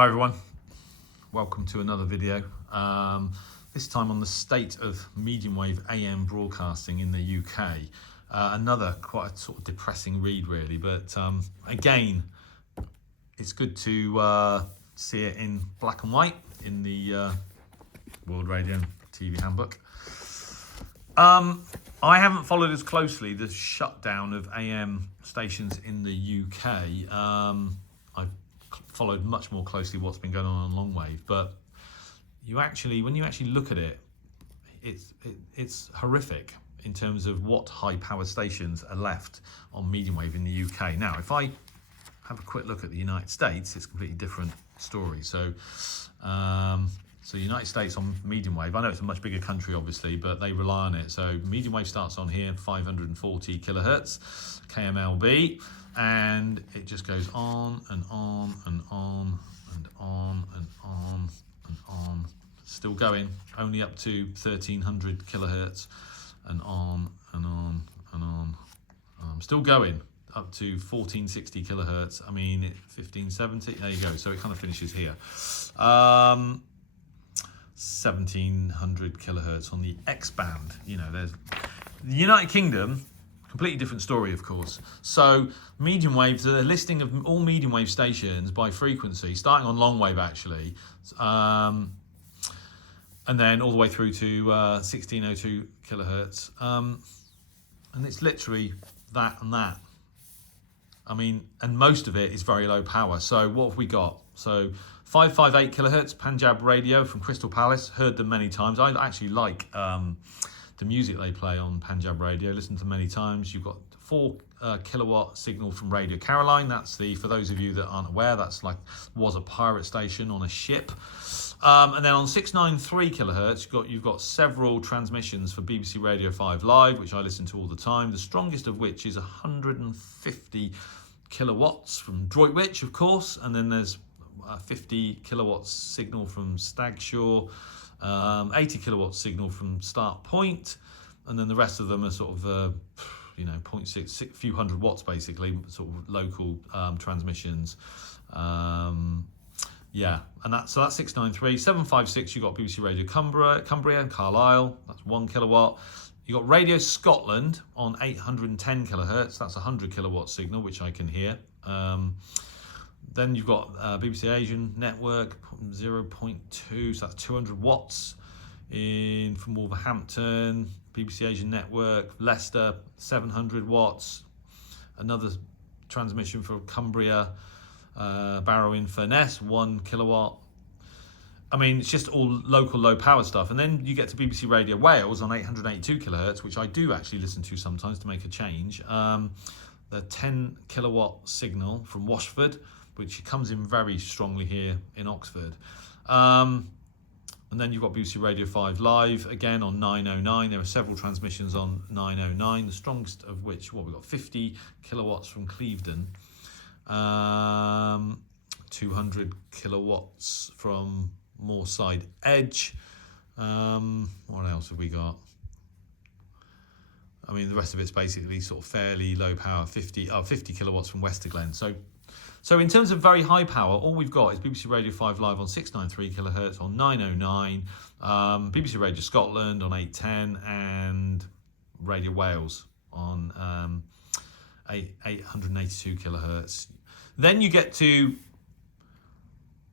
Hi everyone, welcome to another video. This time on the state of medium wave AM broadcasting in the UK. Another quite a sort of depressing read really, but again, it's good to see it in black and white in the World Radio and TV Handbook. I haven't followed as closely the shutdown of AM stations in the UK. I've followed much more closely what's been going on long wave, but when you actually look at it, it's horrific in terms of what high power stations are left on medium wave in the UK. Now, if I have a quick look at the United States, it's a completely different story. So United States on medium wave, I know it's a much bigger country obviously, but they rely on it. So medium wave starts on here, 540 kilohertz, KMLB, and it just goes on and on and on and on and on and on. Still going, only up to 1300 kilohertz and on and on and on. Still going up to 1460 kilohertz. I mean, 1570, there you go. So it kind of finishes here. 1700 kilohertz on the X band. You know, there's the United Kingdom, completely different story, of course. So medium wave, the listing of all medium wave stations by frequency, starting on long wave actually, and then all the way through to 1602 kilohertz, and it's literally that and that. I mean, and most of it is very low power. So what have we got? So 558 kilohertz Punjab radio from Crystal Palace. Heard them many times. I actually like the music they play on Punjab radio. Listened to them many times. You've got 4 kilowatt signal from Radio Caroline. That's for those of you that aren't aware, that's was a pirate station on a ship. And then on 693 kilohertz, you've got several transmissions for BBC Radio 5 Live, which I listen to all the time. The strongest of which is 150 kilowatts from Droitwich, of course, and then there's 50 kilowatts signal from Stagshaw, 80 kilowatts signal from Start Point, and then the rest of them are sort of 0.6, few hundred watts basically, sort of local transmissions. Yeah, and that's 693. 756, you got BBC Radio Cumbria and Carlisle, that's 1 kilowatt. You got Radio Scotland on 810 kilohertz, that's 100 kilowatt signal, which I can hear. Then you've got BBC Asian Network 0.2, so that's 200 watts from Wolverhampton. BBC Asian Network, Leicester, 700 watts. Another transmission for Cumbria, Barrow in Furness, 1 kilowatt. I mean, it's just all local low power stuff. And then you get to BBC Radio Wales on 882 kilohertz, which I do actually listen to sometimes to make a change. The 10 kilowatt signal from Washford, which comes in very strongly here in Oxford. And then you've got BBC Radio 5 Live, again on 909. There are several transmissions on 909, the strongest of which, we've got 50 kilowatts from Clevedon, 200 kilowatts from Moorside Edge. What else have we got? I mean, the rest of it's basically sort of fairly low power, 50 kilowatts from Westerglen. So in terms of very high power, all we've got is BBC Radio 5 Live on 693 kilohertz on 909, BBC Radio Scotland on 810, and Radio Wales on 882 kilohertz. Then you get to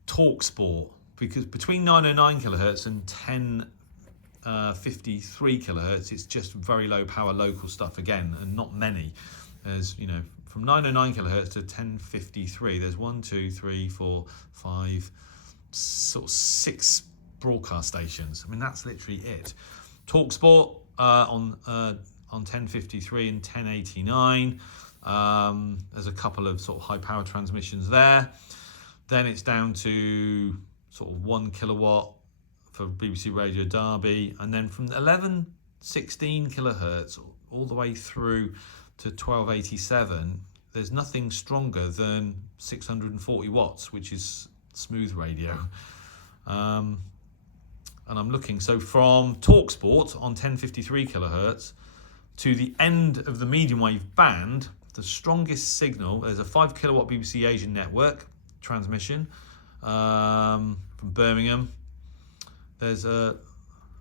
TalkSport, because between 909 kilohertz and 1053 kilohertz, it's just very low power local stuff again, and not many. There's, from 909 kilohertz to 1053, there's 1, 2, 3, 4, 5, sort of 6 broadcast stations. I mean, that's literally it. TalkSport on 1053 and 1089. There's a couple of sort of high power transmissions there. Then it's down to sort of 1 kilowatt for BBC Radio Derby, and then from 1116 kilohertz all the way through to 1287, there's nothing stronger than 640 watts, which is smooth radio. And I'm looking, so from TalkSport on 1053 kilohertz to the end of the medium wave band, the strongest signal, there's a 5 kilowatt BBC Asian Network transmission, from Birmingham. There's a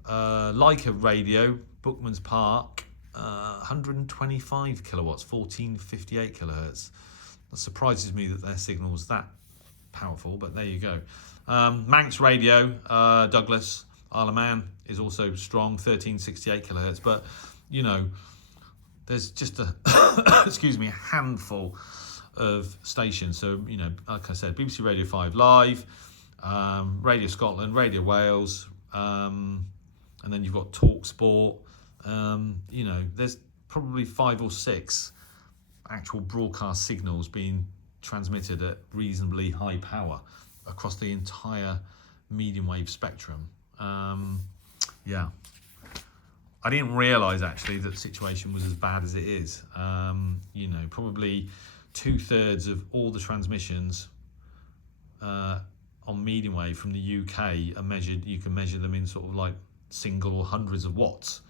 Leica radio, Bookman's Park, 125 kilowatts, 1458 kilohertz. That surprises me that their signal's that powerful, but there you go. Manx radio, Douglas, Isle of Man, is also strong, 1368 kilohertz. But, you know, there's just a excuse me, a handful of stations. So, you know, like I said, BBC Radio 5 Live, Radio Scotland, Radio Wales, and then you've got Talk Sport. You know, there's probably 5 or 6 actual broadcast signals being transmitted at reasonably high power across the entire medium wave spectrum. Yeah, I didn't realise actually that the situation was as bad as it is. You know, probably 2/3 of all the transmissions on medium wave from the UK are measured. You can measure them in sort of like single or hundreds of watts,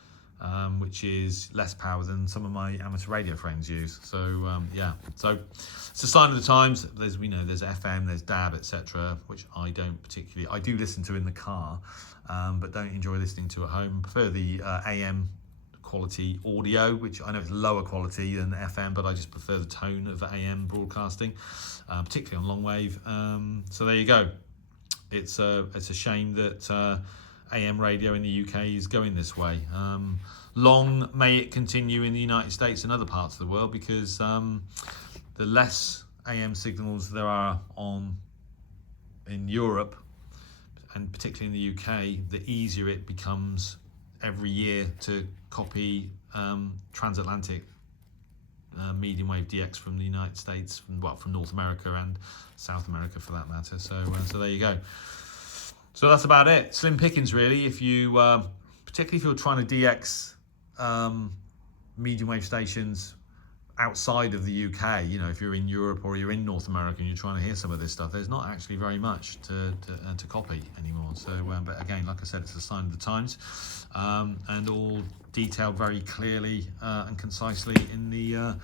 which is less power than some of my amateur radio friends use. So yeah, so it's a sign of the times. There's, you know, there's FM, there's DAB, etc., which I don't particularly. I do listen to in the car, but don't enjoy listening to at home. Prefer the AM quality audio, which I know is lower quality than FM, but I just prefer the tone of AM broadcasting, particularly on long wave. So there you go. It's a shame that AM radio in the UK is going this way. Long may it continue in the United States and other parts of the world, because the less AM signals there are in Europe, and particularly in the UK, the easier it becomes every year to copy transatlantic medium wave DX from the United States, from North America and South America for that matter. So there you go. So that's about it. Slim pickings really, if you, particularly if you're trying to DX medium wave stations outside of the UK. You know, if you're in Europe or you're in North America and you're trying to hear some of this stuff, there's not actually very much to copy anymore. So, but again, like I said, it's a sign of the times, and all detailed very clearly and concisely in the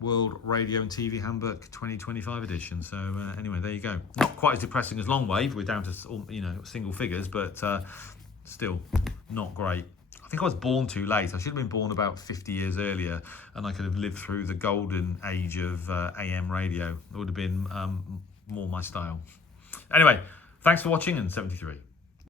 World Radio and TV Handbook 2025 edition. So anyway, there you go. Not quite as depressing as long wave. We're down to, you know, single figures, but still not great. I think I was born too late. I should have been born about 50 years earlier, and I could have lived through the golden age of AM radio. It would have been more my style. Anyway, thanks for watching, and 73.